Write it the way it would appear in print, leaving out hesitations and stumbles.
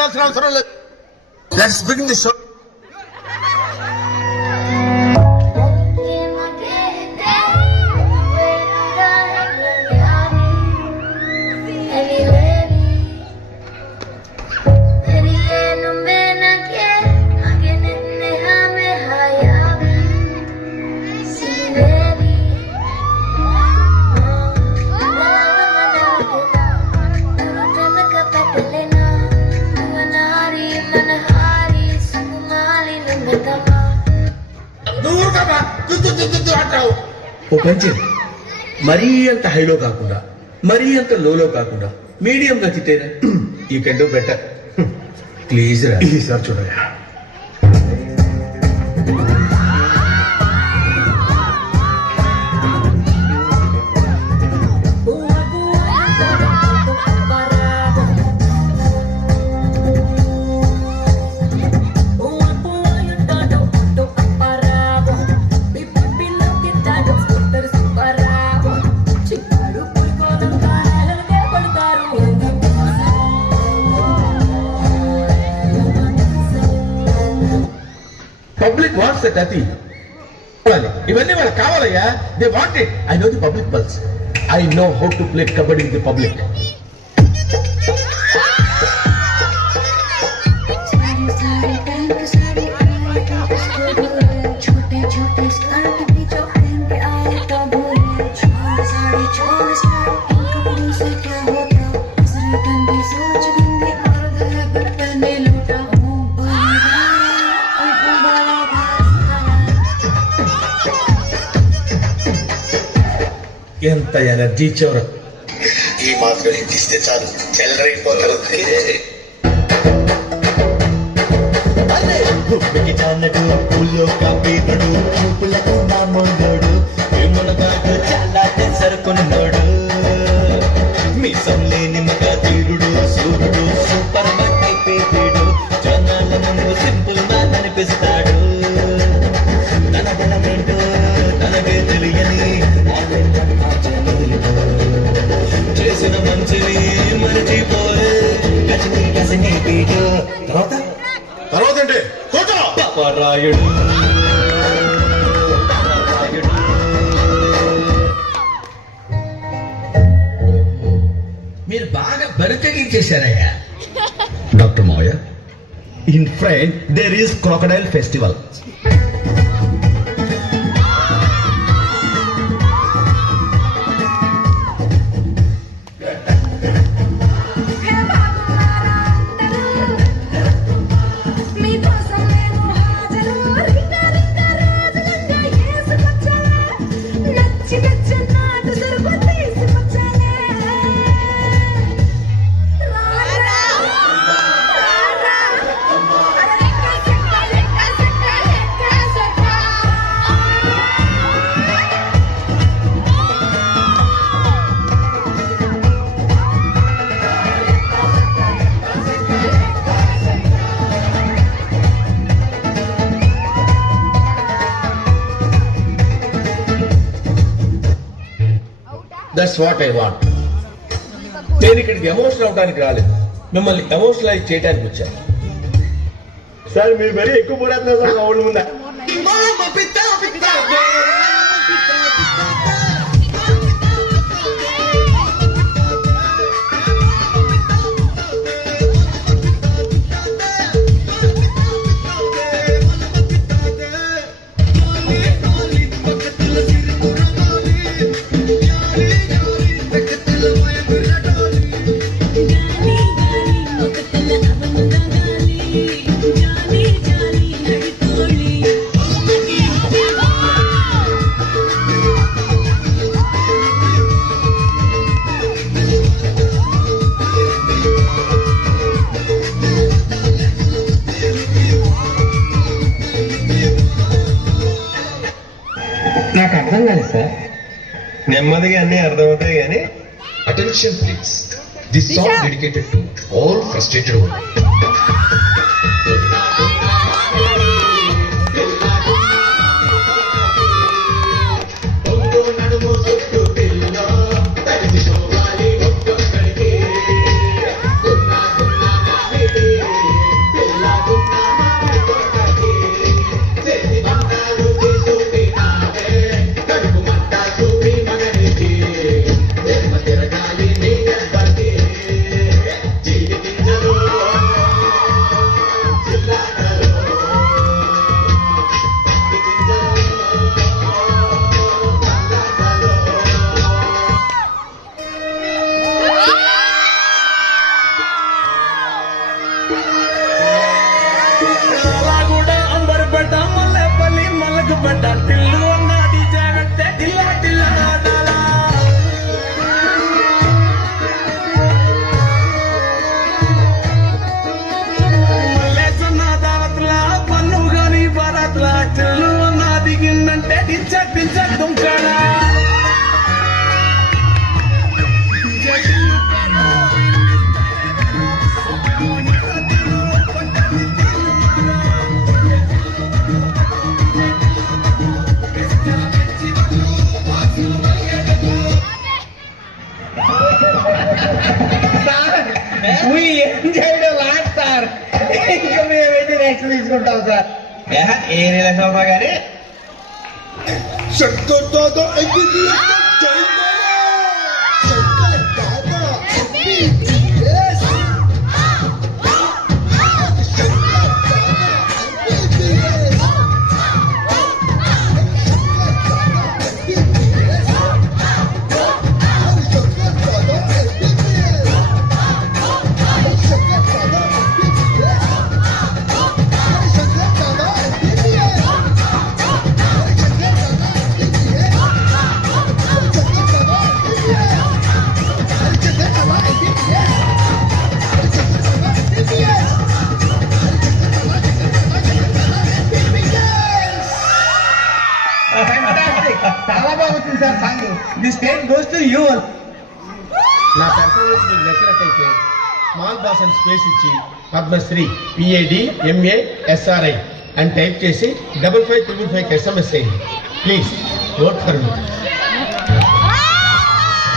పడాల్సిన అవసరం లేదు. Let's begin the show. ఓ పంచే, మరీ అంత హైలో కాకుండా మరీ అంత లోలో కాకుండా మీడియంగా తిట్టేరా. You can do better please రా. ఈసారి చూడరా. పబ్లిక్ వాంట్స్ దట్ అతి. ఇవన్నీ వాళ్ళకి కావాలయ్యా. They want it. I know the public pulse. I know how to play kabaddi with the public. ఎంత ఎనర్జీ ఇచ్చేవరా. ఈ మాత్రం ఇస్తే చాలు, చెలరైపోతారు. గుప్పికి చాన్నడు పుల్లో కబీరుడు చూపులకు నా మొండోడు మునగాడు చాలా సరుకున్నాడు. మీసం లేని మగ తీరుడు సూర్యుడు సూపర్ మట్టి పేరుడు జనాల ముందు సింపుల్ మ్యాన్ అనిపిస్తాడు. తన బలమేంటో తనకే తెలియని చేసిన మంచిని మరిచిపోయే గజని గజని పీడు. తర్వాత అంటే పాపరాయుడు మీరు బాగా బరితెగించేశారయ్యా. డాక్టర్ మావయ్య, in front there is crocodile festival. That's what I want. నేను ఇక్కడికి ఎమోషనల్ అవడానికి రాలేదు, మిమ్మల్ని ఎమోషనలైజ్ చేయడానికి వచ్చాను. సార్ మీరు మరీ ఎక్కువ పడేస్తున్నారు సార్. వాళ్ళు ముందా నాకు అర్థం కాలేదు సార్. నెమ్మదిగా అన్ని అర్థమవుతాయి కానీ Attention please. This song dedicated to all frustrated women. Tillu అన్నది జాగ్రత్త టిల్లా టిల్లా డాలా. మల్లేసన్న దావత్ల పన్ను గాని భారత్ల టిల్లు అన్న దిగిందంటే టించ టించ తుంకడా. సార్ ఇంకా మేమైతే నెక్స్ట్ తీసుకుంటాం సార్. ఏ రిలాక్స్ అవుతా గానీ చాలా బాగా వచ్చింది sir song. The state goes to you. నా పెర్ఫార్మెన్స్ మీకు నచ్చినట్టయితే స్మాల్ బాస్ అని స్పేస్ ఇచ్చి పద్మశ్రీ PAD MA SRI అని టైప్ చేసి 5555 SMS చేయండి. Please vote for me.